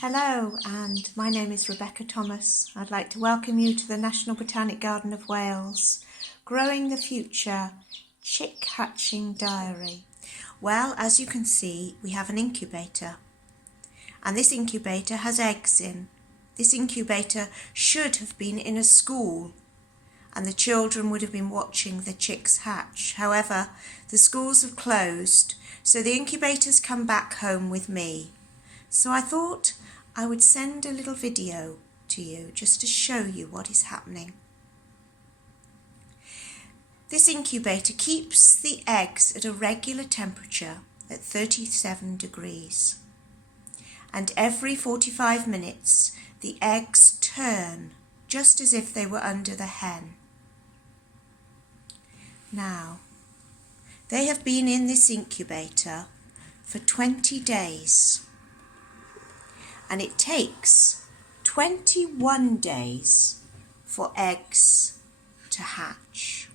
Hello, and my name is Rebecca Thomas. I'd like to welcome you to the National Botanic Garden of Wales, Growing the Future Chick Hatching Diary. Well, as you can see, we have an incubator, and this incubator has eggs in. This incubator should have been in a school, and the children would have been watching the chicks hatch. However, the schools have closed, so the incubator's come back home with me. So I thought I would send a little video to you just to show you what is happening. This incubator keeps the eggs at a regular temperature at 37 degrees. And every 45 minutes the eggs turn just as if they were under the hen. Now, they have been in this incubator for 20 days. And it takes 21 days for eggs to hatch.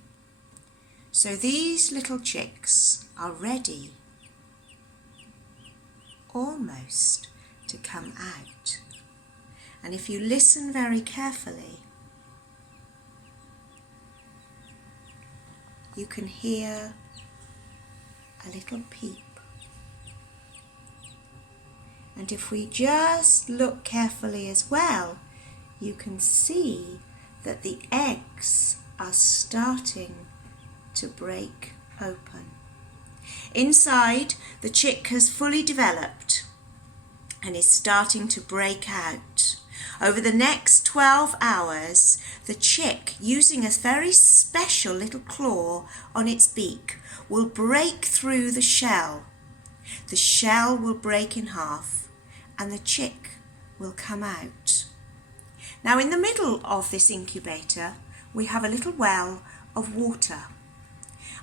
So these little chicks are ready almost to come out. And if you listen very carefully, you can hear a little peep. And if we just look carefully as well, you can see that the eggs are starting to break open. Inside, the chick has fully developed and is starting to break out. Over the next 12 hours, the chick, using a very special little claw on its beak, will break through the shell. The shell will break in half, and the chick will come out. Now, in the middle of this incubator, we have a little well of water.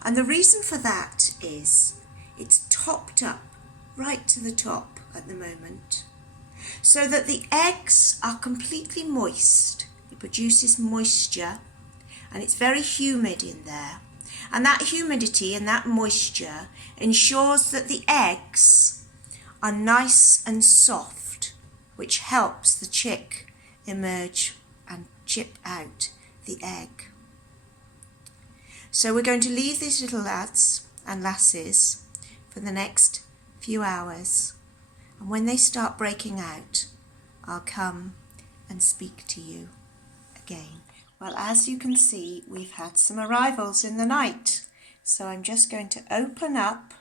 And the reason for that is it's topped up right to the top at the moment, so that the eggs are completely moist. It produces moisture, and it's very humid in there. And that humidity and that moisture ensures that the eggs are nice and soft, which helps the chick emerge and chip out the egg. So we're going to leave these little lads and lasses for the next few hours, and when they start breaking out, I'll come and speak to you again. Well, as you can see, we've had some arrivals in the night, so I'm just going to open up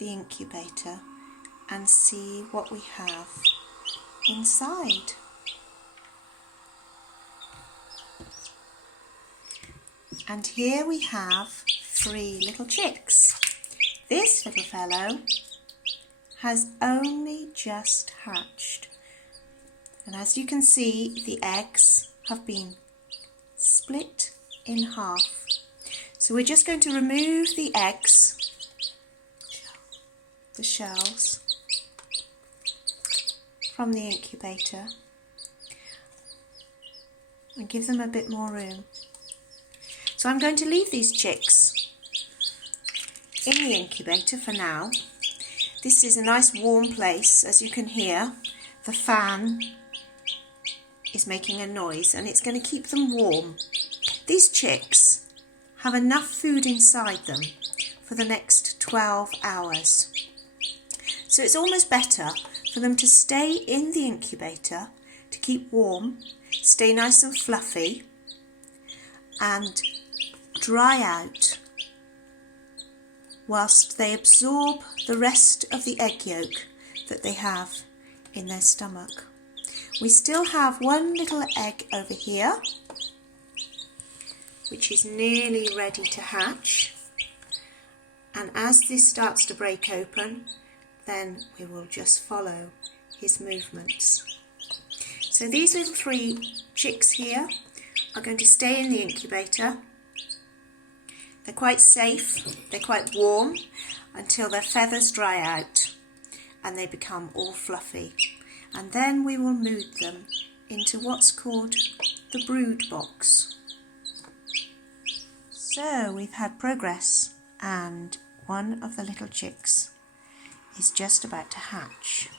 the incubator and see what we have inside. And here we have 3 little chicks. This little fellow has only just hatched. And as you can see, the eggs have been split in half. So we're just going to remove the eggs, the shells, from the incubator and give them a bit more room. So I'm going to leave these chicks in the incubator for now. This is a nice warm place. As you can hear, the fan is making a noise and it's going to keep them warm. These chicks have enough food inside them for the next 12 hours. So it's almost better for them to stay in the incubator to keep warm, stay nice and fluffy, and dry out whilst they absorb the rest of the egg yolk that they have in their stomach. We still have one little egg over here, which is nearly ready to hatch, and as this starts to break open, then we will just follow his movements. So these little 3 chicks here are going to stay in the incubator. They're quite safe, they're quite warm until their feathers dry out and they become all fluffy. And then we will move them into what's called the brood box. So we've had progress, and one of the little chicks is just about to hatch.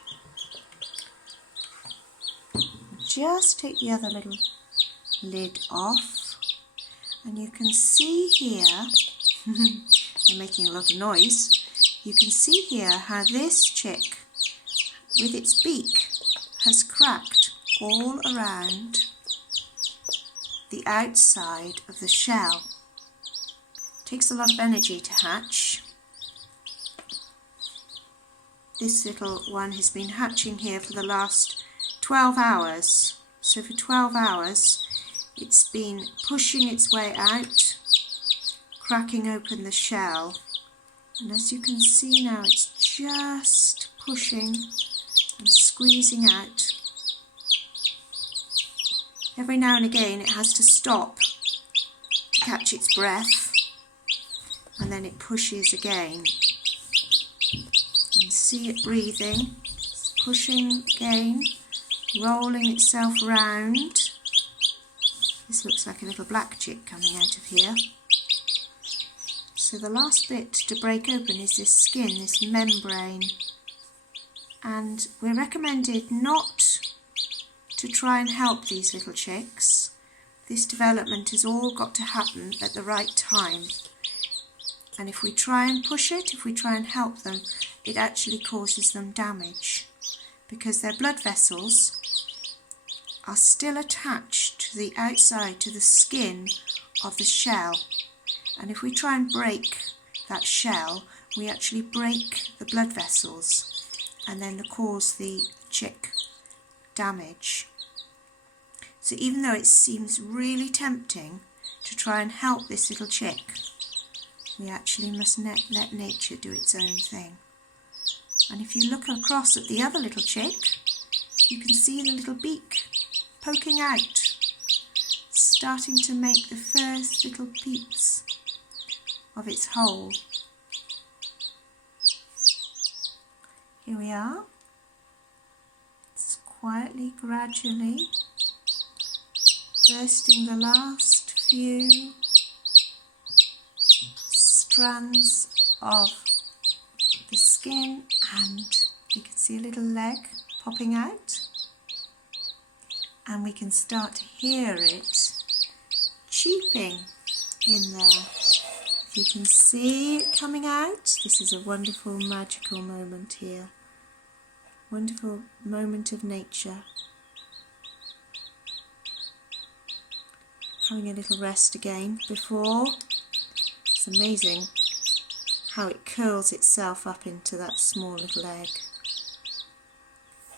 just take the other little lid off, and you can see here, they're making a lot of noise, you can see here how this chick with its beak has cracked all around the outside of the shell. It takes a lot of energy to hatch. This little one has been hatching here for the last 12 hours. So for 12 hours it's been pushing its way out, cracking open the shell, and as you can see now it's just pushing and squeezing out. Every now and again it has to stop to catch its breath, and then it pushes again. You can see it breathing, it's pushing again, rolling itself round. This looks like a little black chick coming out of here. So the last bit to break open is this skin, this membrane. And we're recommended not to try and help these little chicks. This development has all got to happen at the right time. And if we try and push it, if we try and help them, it actually causes them damage, because their blood vessels are still attached to the outside, to the skin of the shell. And if we try and break that shell, we actually break the blood vessels and then cause the chick damage. So even though it seems really tempting to try and help this little chick, we actually must let nature do its own thing. And if you look across at the other little chick, you can see the little beak poking out, starting to make the first little peeps of its hole. Here we are. It's quietly, gradually bursting the last few strands of the skin, and you can see a little leg popping out, and we can start to hear it cheeping in there. If you can see it coming out, this is a wonderful magical moment here. Wonderful moment of nature. Having a little rest again before. It's amazing how it curls itself up into that small little egg.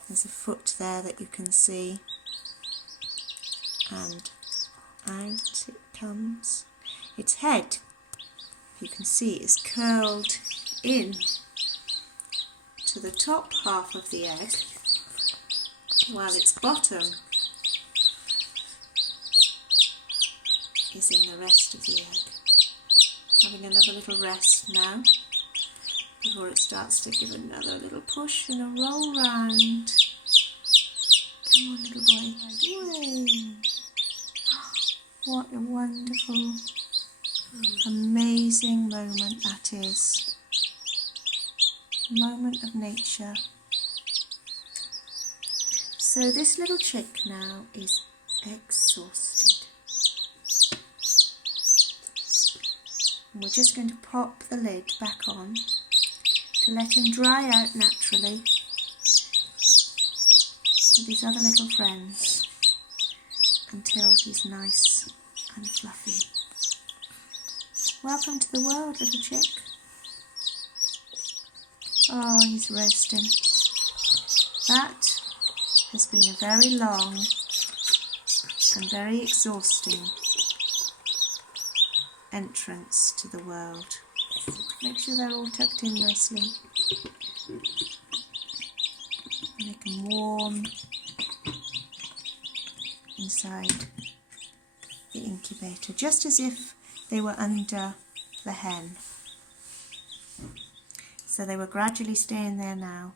There's a foot there that you can see, and out it comes. Its head, you can see, is curled in to the top half of the egg, while its bottom is in the rest of the egg. Having another little rest now before it starts to give another little push and a roll round. Come on, little boy. Away. What a wonderful, amazing moment that is. Moment of nature. So this little chick now is exhausted. And we're just going to pop the lid back on to let him dry out naturally with his other little friends until he's nice and fluffy. Welcome to the world, little chick. Oh, he's roasting. That has been a very long and very exhausting entrance to the world. Make sure they're all tucked in nicely. And they can warm inside the incubator, just as if they were under the hen. So they will gradually stay in there now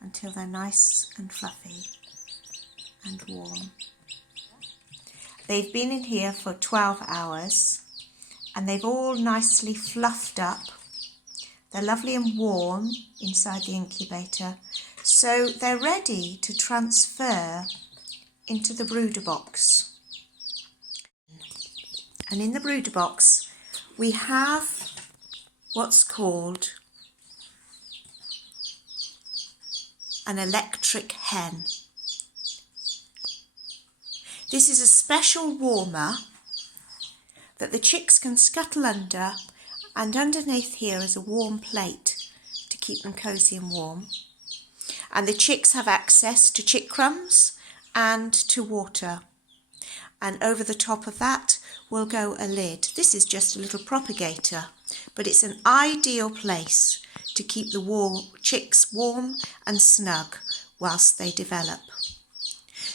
until they're nice and fluffy and warm. They've been in here for 12 hours and they've all nicely fluffed up. They're lovely and warm inside the incubator, so they're ready to transfer into the brooder box. And in the brooder box we have what's called an electric hen. This is a special warmer that the chicks can scuttle under, and underneath here is a warm plate to keep them cosy and warm. And the chicks have access to chick crumbs and to water. And over the top of that will go a lid. This is just a little propagator, but it's an ideal place to keep the chicks warm and snug whilst they develop.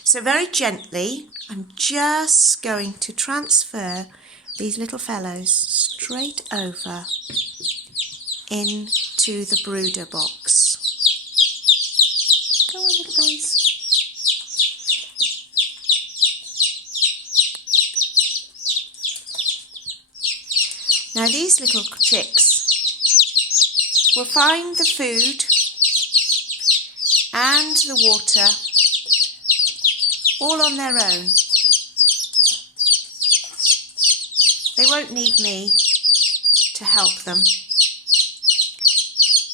So very gently, I'm just going to transfer these little fellows straight over into the brooder box. Go on, little boys. Now these little chicks will find the food and the water all on their own. They won't need me to help them.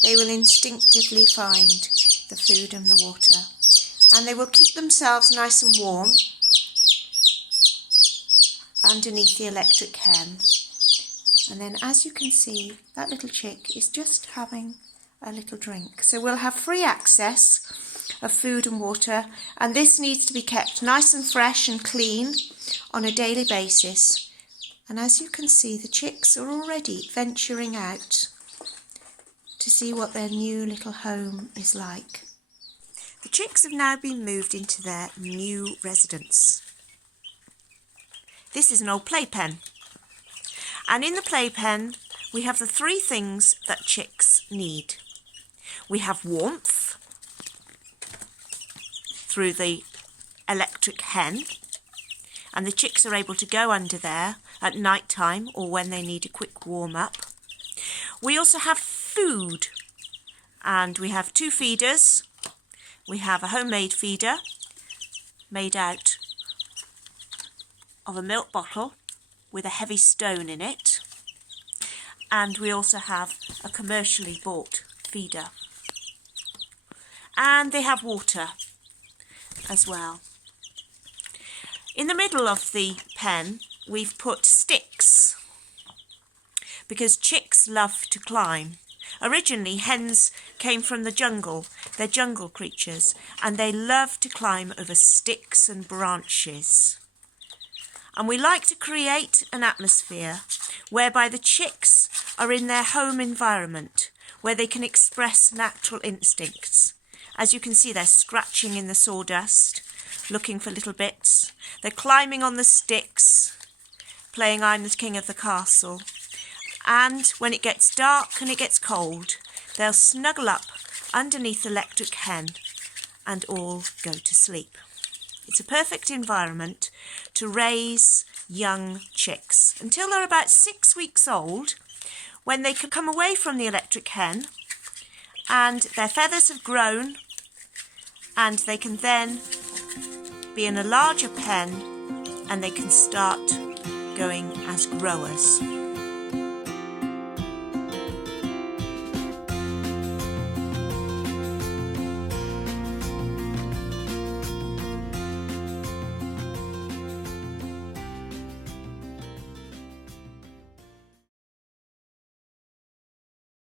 They will instinctively find the food and the water, and they will keep themselves nice and warm underneath the electric hen. And then, as you can see, that little chick is just having a little drink. So we'll have free access of food and water, and this needs to be kept nice and fresh and clean on a daily basis. And as you can see, the chicks are already venturing out to see what their new little home is like. The chicks have now been moved into their new residence. This is an old playpen. And in the playpen, we have the three things that chicks need. We have warmth through the electric hen, and the chicks are able to go under there at night time or when they need a quick warm up. We also have food, and we have two feeders. We have a homemade feeder made out of a milk bottle with a heavy stone in it, and we also have a commercially bought feeder, and they have water as well. In the middle of the pen we've put sticks because chicks love to climb. Originally hens came from the jungle, they're jungle creatures, and they love to climb over sticks and branches. And we like to create an atmosphere whereby the chicks are in their home environment, where they can express natural instincts. As you can see, they're scratching in the sawdust, looking for little bits. They're climbing on the sticks, playing I'm the king of the castle. And when it gets dark and it gets cold, they'll snuggle up underneath the electric hen and all go to sleep. It's a perfect environment to raise young chicks until they're about 6 weeks old, when they can come away from the electric hen and their feathers have grown, and they can then be in a larger pen and they can start going as growers.